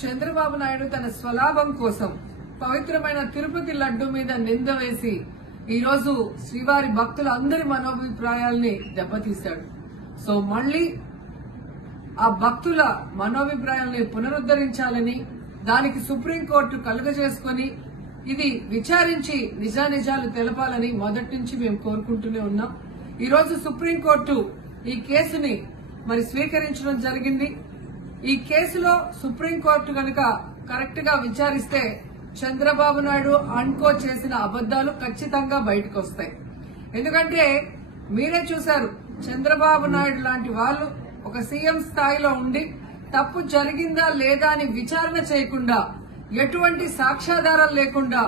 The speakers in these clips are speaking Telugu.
చంద్రబాబు నాయుడు తన స్వలాభం కోసం పవిత్రమైన తిరుపతి లడ్డు మీద నింద వేసి ఈ రోజు శ్రీవారి భక్తులందరి మనోభిప్రాయాల్ని దెబ్బతీశాడు. సో మళ్లీ ఆ భక్తుల మనోభిప్రాయాల్ని పునరుద్దరించాలని, దానికి సుప్రీంకోర్టు కలుగజేసుకుని ఇది విచారించి నిజానిజాలు తెలపాలని మొదటి నుంచి మేము కోరుకుంటూనే ఉన్నాం. ఈ రోజు సుప్రీంకోర్టు ఈ కేసుని స్వీకరించడం జరిగింది. ఈ కేసులో సుప్రీంకోర్టు గనుక కరెక్ట్ గా విచారిస్తే చంద్రబాబు నాయుడు అన్కో చేసిన అబద్దాలు ఖచ్చితంగా బయటకు వస్తాయి. ఎందుకంటే మీరే చూశారు, చంద్రబాబు నాయుడు లాంటి వాళ్ళు ఒక సీఎం స్థాయిలో ఉండి తప్పు జరిగిందా లేదా అని విచారణ చేయకుండా, ఎటువంటి సాక్ష్యాధారాలు లేకుండా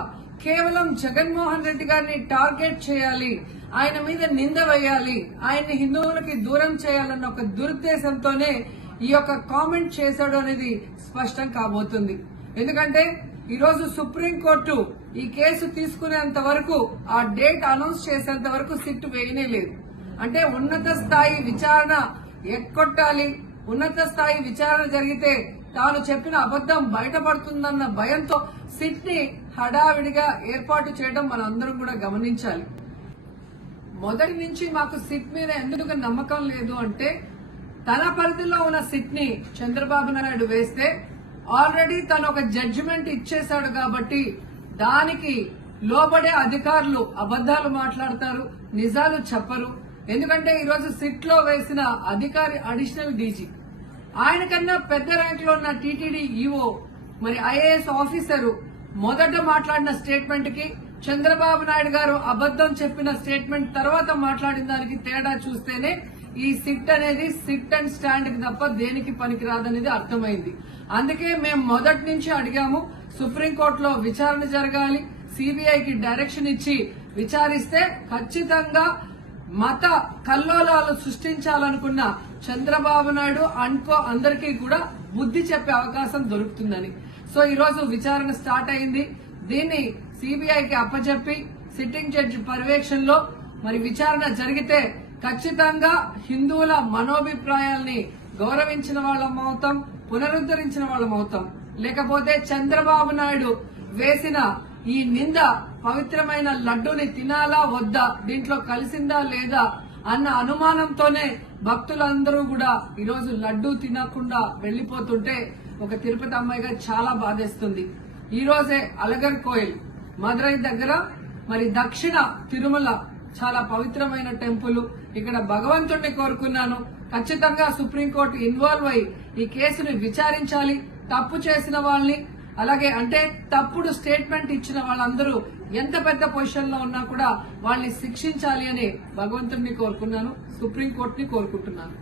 కేవలం జగన్మోహన్ రెడ్డి గారిని టార్గెట్ చేయాలి, ఆయన మీద నింద వేయాలి, ఆయన్ని హిందువులకి దూరం చేయాలన్న ఒక దురుద్దేశంతోనే ఈ యొక్క కామెంట్ చేశాడు అనేది స్పష్టం కాబోతుంది. ఎందుకంటే ఈ రోజు సుప్రీంకోర్టు ఈ కేసు తీసుకునేంత వరకు, ఆ డేట్ అనౌన్స్ చేసేంత వరకు సిట్ వేయనే లేదు. అంటే ఉన్నత స్థాయి విచారణ ఎక్కొట్టాలి, ఉన్నత స్థాయి విచారణ జరిగితే తాను చెప్పిన అబద్దం బయటపడుతుందన్న భయంతో సిట్ ని హడావిడిగా ఏర్పాటు చేయడం మనందరం కూడా గమనించాలి. మొదటి నుంచి మాకు సిట్ మీద ఎందుకు నమ్మకం లేదు అంటే, తన పరిధిలో ఉన్న సిట్ ని చంద్రబాబు నాయుడు వేస్తే ఆల్రెడీ తను ఒక జడ్జిమెంట్ ఇచ్చేశాడు కాబట్టి దానికి లోబడే అధికారులు అబద్దాలు మాట్లాడతారు, నిజాలు చెప్పరు. ఎందుకంటే ఈరోజు సిట్ లో వేసిన అధికారి అడిషనల్ డీజీ, ఆయన కన్నా పెద్ద ర్యాంక్ లో ఉన్న టీటీడీ ఈఓ, ఐఏఎస్ ఆఫీసరు మొదట మాట్లాడిన స్టేట్మెంట్ కి చంద్రబాబు నాయుడు గారు అబద్దం చెప్పిన స్టేట్మెంట్ తర్వాత మాట్లాడిన దానికి తేడా చూస్తేనే ఈ సిట్ అనేది సిట్ అండ్ స్టాండ్ కి తప్ప దేనికి పనికిరాదనేది అర్థమైంది. అందుకే మేము మొదటి నుంచి అడిగాము, సుప్రీంకోర్టులో విచారణ జరగాలి, సిబిఐకి డైరెక్షన్ ఇచ్చి విచారిస్తే ఖచ్చితంగా మత కల్లోలాలు సృష్టించాలనుకున్న చంద్రబాబు నాయుడు అన్కో అందరికీ కూడా బుద్ధి చెప్పే అవకాశం దొరుకుతుందని. సో ఈ రోజు విచారణ స్టార్ట్ అయింది. దీన్ని సిబిఐకి అప్పచెప్పి సిట్టింగ్ జడ్జి పర్యవేక్షణలో విచారణ జరిగితే ఖచ్చితంగా హిందువుల మనోభిప్రాయాల్ని గౌరవించిన వాళ్ళమవుతాం, పునరుద్దరించిన వాళ్ళమవుతాం. లేకపోతే చంద్రబాబు నాయుడు వేసిన ఈ నింద పవిత్రమైన లడ్డూని తినాలా వద్దా, దీంట్లో కలిసిందా లేదా అన్న అనుమానంతోనే భక్తులందరూ కూడా ఈరోజు లడ్డూ తినకుండా వెళ్లిపోతుంటే ఒక తిరుపతి అమ్మాయిగా చాలా బాధేస్తుంది. ఈ రోజే అలగర్ కోయిల్ మదురై దగ్గర దక్షిణ తిరుమల చాలా పవిత్రమైన టెంపుల్, ఇక్కడ భగవంతుడిని కోరుకున్నాను. ఖచ్చితంగా సుప్రీంకోర్టు ఇన్వాల్వ్ అయి ఈ కేసుని విచారించాలి. తప్పు చేసిన వాళ్ళని, అలాగే అంటే తప్పుడు స్టేట్మెంట్ ఇచ్చిన వాళ్ళందరూ ఎంత పెద్ద పొజిషన్ లో ఉన్నా కూడా వాళ్ళని శిక్షించాలి అని భగవంతుడిని కోరుకున్నాను, సుప్రీంకోర్టుని కోరుకుంటున్నాను.